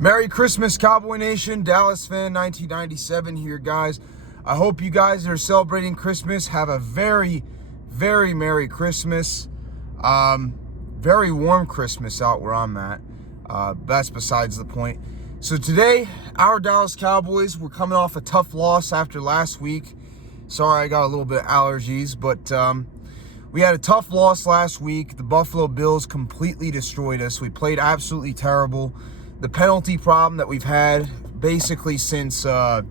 Merry Christmas, Cowboy Nation. Dallas fan 1997 here, guys. I hope you guys are celebrating Christmas. Have a very, very Merry Christmas. Very warm Christmas out where I'm at. That's besides the point. So today, our Dallas Cowboys were coming off a tough loss after last week. Sorry, I got a little bit of allergies, but we had a tough loss last week. The Buffalo Bills completely destroyed us. We played absolutely terrible. The penalty problem that we've had basically since the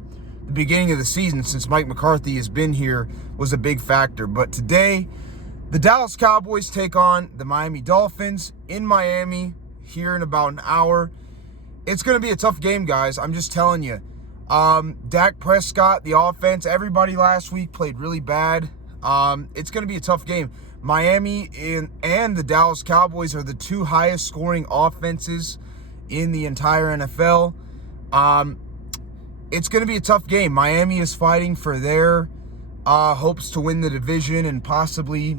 beginning of the season, since Mike McCarthy has been here, was a big factor. But today, the Dallas Cowboys take on the Miami Dolphins in Miami here in about an hour. It's going to be a tough game, guys. I'm just telling you. Dak Prescott, the offense, everybody last week played really bad. It's going to be a tough game. Miami and the Dallas Cowboys are the two highest scoring offenses in the entire NFL. It's going to be a tough game. Miami is fighting for their hopes to win the division and possibly,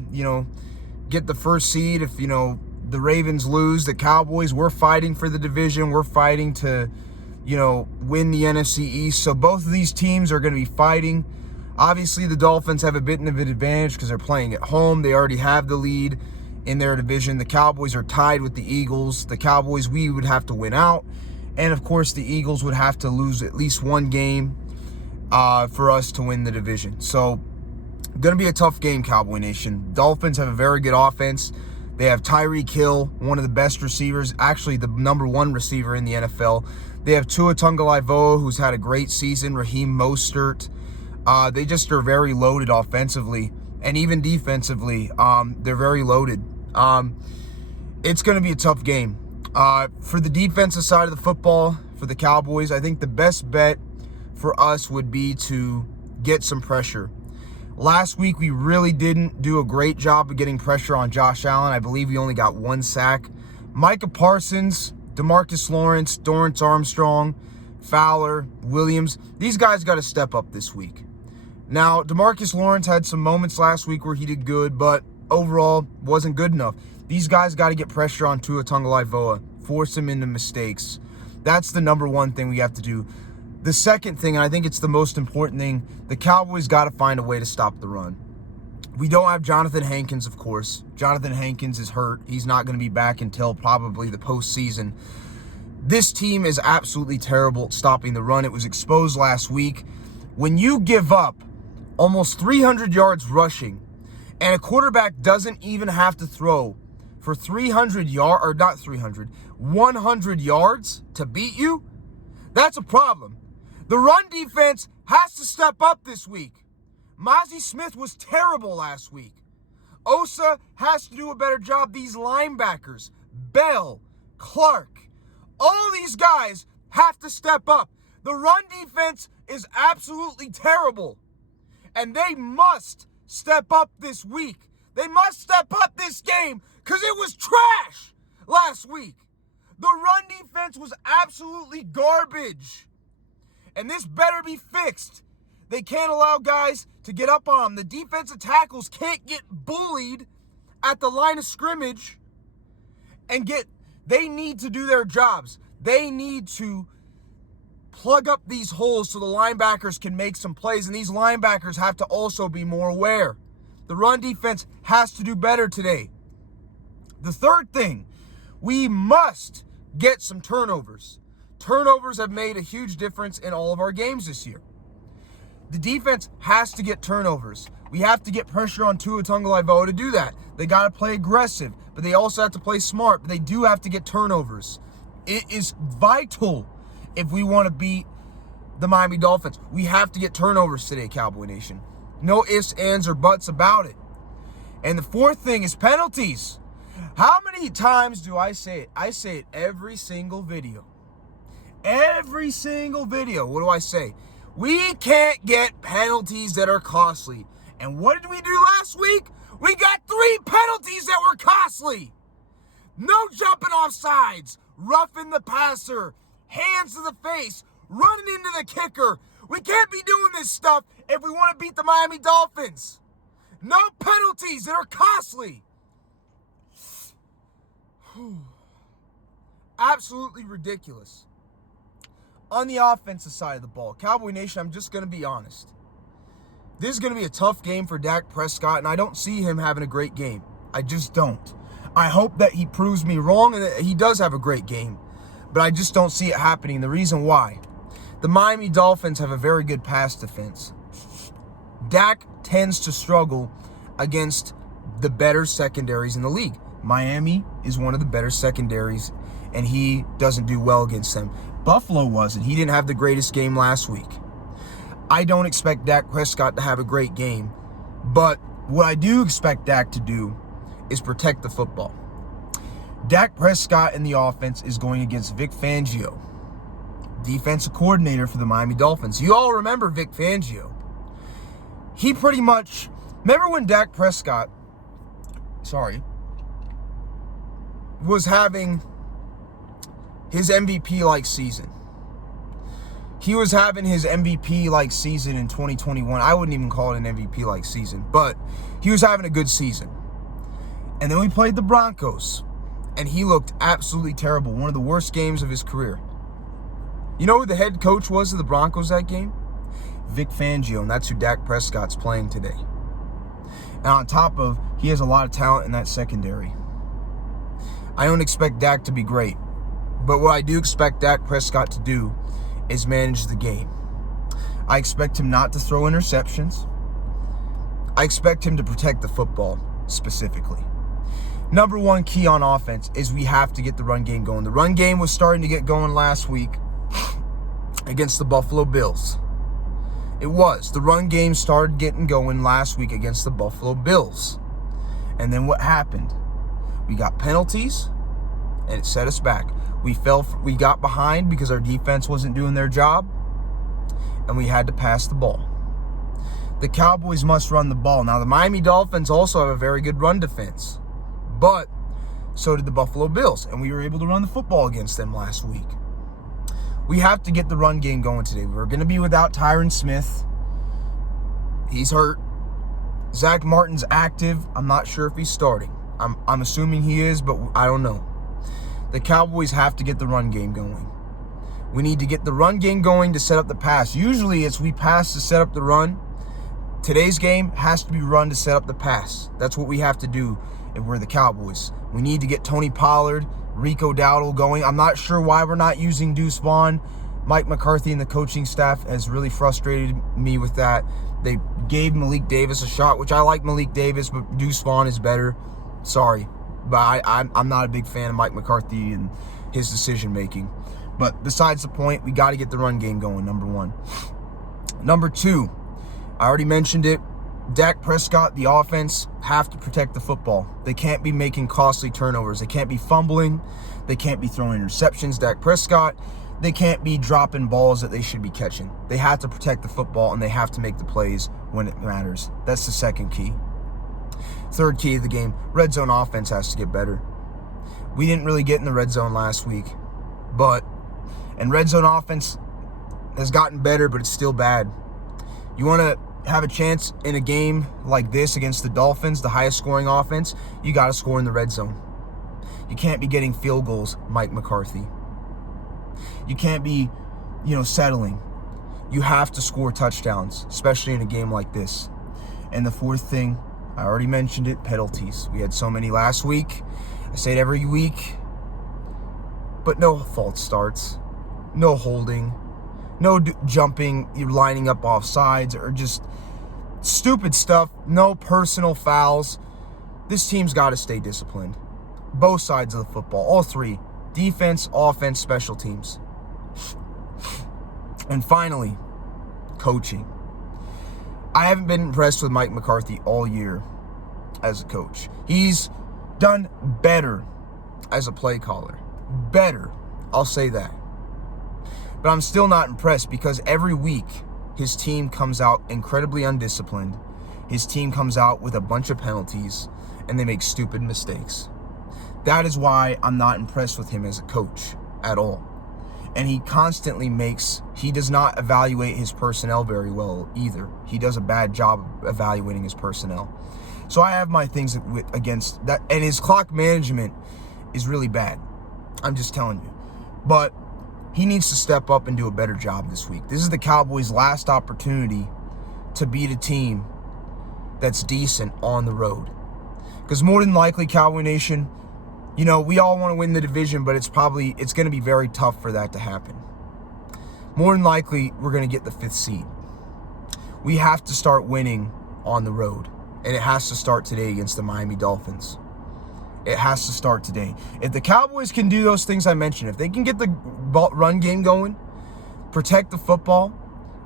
get the first seed if, the Ravens lose. The Cowboys, we're fighting for the division. We're fighting to, win the NFC East. So both of these teams are going to be fighting. Obviously, the Dolphins have a bit of an advantage because they're playing at home. They already have the lead in their division. The Cowboys are tied with the Eagles. The Cowboys, we would have to win out. And, of course, the Eagles would have to lose at least one game for us to win the division. So, going to be a tough game, Cowboy Nation. Dolphins have a very good offense. They have Tyreek Hill, one of the best receivers, actually the number one receiver in the NFL. They have Tua Tagovailoa, who's had a great season, Raheem Mostert. They just are very loaded offensively. And even defensively, they're very loaded. It's going to be a tough game. For the defensive side of the football, for the Cowboys, I think the best bet for us would be to get some pressure. Last week, we really didn't do a great job of getting pressure on Josh Allen. I believe we only got one sack. Micah Parsons, DeMarcus Lawrence, Dorrance Armstrong, Fowler, Williams, these guys got to step up this week. Now, DeMarcus Lawrence had some moments last week where he did good, but overall wasn't good enough. These guys got to get pressure on Tua Tagovailoa, force him into mistakes. That's the number one thing we have to do. The second thing, and I think it's the most important thing, the Cowboys got to find a way to stop the run. We don't have Jonathan Hankins, of course. Jonathan Hankins is hurt. He's not going to be back until probably the postseason. This team is absolutely terrible at stopping the run. It was exposed last week. When you give up almost 300 yards rushing, and a quarterback doesn't even have to throw for 100 yards to beat you, that's a problem. The run defense has to step up this week. Mozzie Smith was terrible last week. Osa has to do a better job. These linebackers, Bell, Clark, all these guys have to step up. The run defense is absolutely terrible. And they must step up this week. They must step up this game because it was trash last week. The run defense was absolutely garbage. And this better be fixed. They can't allow guys to get up on them. The defensive tackles can't get bullied at the line of scrimmage they need to do their jobs. They need to plug up these holes so the linebackers can make some plays, and these linebackers have to also be more aware. The run defense has to do better today. The third thing, we must get some turnovers. Turnovers have made a huge difference in all of our games this year. The defense has to get turnovers. We have to get pressure on Tua Tagovailoa to do that. They got to play aggressive, but they also have to play smart. But they do have to get turnovers. It is vital if we want to beat the Miami Dolphins. We have to get turnovers today, Cowboy Nation. No ifs, ands, or buts about it. And the fourth thing is penalties. How many times do I say it? I say it every single video. Every single video. What do I say? We can't get penalties that are costly. And what did we do last week? We got 3 penalties that were costly. No jumping off sides, roughing the passer, hands to the face, running into the kicker. We can't be doing this stuff if we want to beat the Miami Dolphins. No penalties that are costly. Absolutely ridiculous. on the offensive side of the ball, Cowboy Nation, I'm just going to be honest. This is going to be a tough game for Dak Prescott, and I don't see him having a great game. I just don't. I hope that he proves me wrong and that he does have a great game, but I just don't see it happening. The reason why: the Miami Dolphins have a very good pass defense. Dak tends to struggle against the better secondaries in the league. Miami is one of the better secondaries, and he doesn't do well against them. Buffalo wasn't. He didn't have the greatest game last week. I don't expect Dak Prescott to have a great game, but what I do expect Dak to do is protect the football. Dak Prescott in the offense is going against Vic Fangio, defensive coordinator for the Miami Dolphins. You all remember Vic Fangio. He pretty much, remember when Dak Prescott, was having his MVP-like season. He was having his MVP-like season in 2021. I wouldn't even call it an MVP-like season, but he was having a good season. And then we played the Broncos, and he looked absolutely terrible. One of the worst games of his career. You know who the head coach was of the Broncos that game? Vic Fangio, and that's who Dak Prescott's playing today. And on top of, he has a lot of talent in that secondary. I don't expect Dak to be great, but what I do expect Dak Prescott to do is manage the game. I expect him not to throw interceptions. I expect him to protect the football specifically. Number one key on offense is we have to get the run game going. The run game was starting to get going last week against the Buffalo Bills. It was. The run game started getting going last week against the Buffalo Bills. And then what happened? We got penalties, and it set us back. We got behind because our defense wasn't doing their job, and we had to pass the ball. The Cowboys must run the ball. Now, the Miami Dolphins also have a very good run defense, but so did the Buffalo Bills, and we were able to run the football against them last week. We have to get the run game going today. We're going to be without Tyron Smith. He's hurt. Zach Martin's active. I'm not sure if he's starting. I'm assuming he is, but I don't know. The Cowboys have to get the run game going. We need to get the run game going to set up the pass. Usually it's we pass to set up the run. Today's game has to be run to set up the pass. That's what we have to do if we're the Cowboys. We need to get Tony Pollard, Rico Dowdle going. I'm not sure why we're not using Deuce Vaughn. Mike McCarthy and the coaching staff has really frustrated me with that. They gave Malik Davis a shot, which I like Malik Davis, but Deuce Vaughn is better. Sorry, but I'm not a big fan of Mike McCarthy and his decision-making. But besides the point, we got to get the run game going, number one. Number two, I already mentioned it. Dak Prescott, the offense, have to protect the football. They can't be making costly turnovers. They can't be fumbling. They can't be throwing interceptions. Dak Prescott, they can't be dropping balls that they should be catching. They have to protect the football, and they have to make the plays when it matters. That's the second key. Third key of the game, red zone offense has to get better. We didn't really get in the red zone last week, and red zone offense has gotten better, but it's still bad. You want to have a chance in a game like this against the Dolphins, the highest scoring offense, you got to score in the red zone. You can't be getting field goals, Mike McCarthy. You can't be, settling. You have to score touchdowns, especially in a game like this. And the fourth thing, I already mentioned it, penalties. We had so many last week. I say it every week. But no false starts, no holding, no jumping, you're lining up off sides, or just stupid stuff, no personal fouls. This team's got to stay disciplined. Both sides of the football, all three, defense, offense, special teams. And finally, coaching. I haven't been impressed with Mike McCarthy all year as a coach. He's done better as a play caller. Better, I'll say that. But I'm still not impressed because every week his team comes out incredibly undisciplined. His team comes out with a bunch of penalties and they make stupid mistakes. That is why I'm not impressed with him as a coach at all. And he does not evaluate his personnel very well either. He does a bad job of evaluating his personnel. So I have my things against that. And his clock management is really bad. I'm just telling you. But he needs to step up and do a better job this week. This is the Cowboys' last opportunity to beat a team that's decent on the road. Because more than likely, Cowboy Nation, we all want to win the division, but it's going to be very tough for that to happen. More than likely, we're going to get the 5th seed. We have to start winning on the road, and it has to start today against the Miami Dolphins. It has to start today. If the Cowboys can do those things I mentioned, if they can get the run game going, protect the football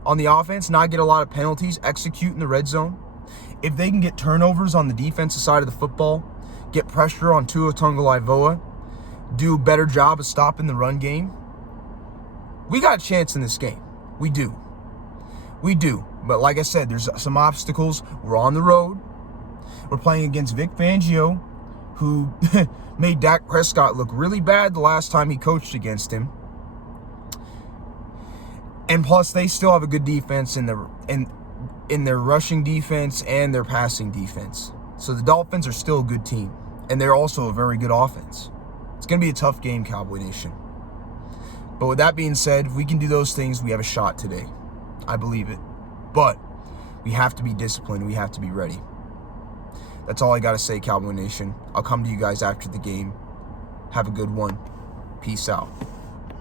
on the offense, not get a lot of penalties, execute in the red zone, if they can get turnovers on the defensive side of the football, get pressure on Tua Tagovailoa, do a better job of stopping the run game, we got a chance in this game. We do. But like I said, there's some obstacles. We're on the road. We're playing against Vic Fangio, who made Dak Prescott look really bad the last time he coached against him. And plus, they still have a good defense in their rushing defense and their passing defense. So the Dolphins are still a good team, and they're also a very good offense. It's going to be a tough game, Cowboy Nation. But with that being said, if we can do those things, we have a shot today. I believe it. But we have to be disciplined. We have to be ready. That's all I got to say, Cowboy Nation. I'll come to you guys after the game. Have a good one. Peace out.